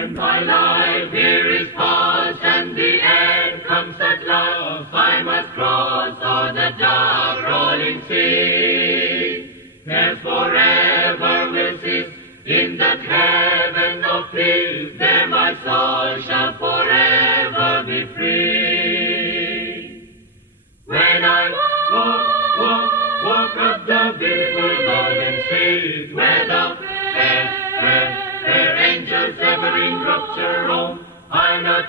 When my life here is past and the end comes at last, I must cross o'er the dark rolling sea. Cares forever will cease in that heaven of peace. There my soul shall forever be free. When I walk up the beautiful golden street, where the fair angels ever in rapture roam, I'll not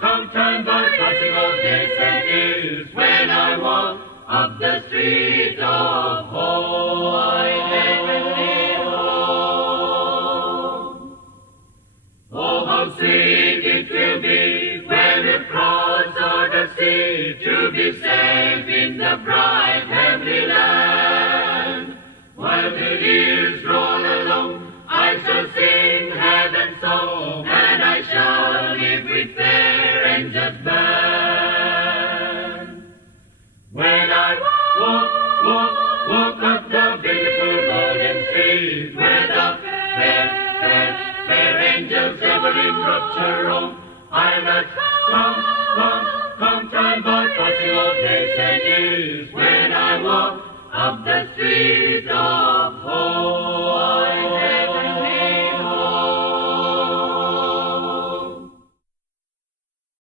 come time by passing of days and years. When I walk up the street of home, heavenly home. Oh, how sweet it will be when we cross o'er the sea, to be safe in the bright heavenly land. While the years roll along, I shall sing heaven's song, and I shall live with fair angels band. When I walk up the beautiful golden street, where the fair angels ever in rapture roam, I'll not come time but passing of days and years. When I walk up the street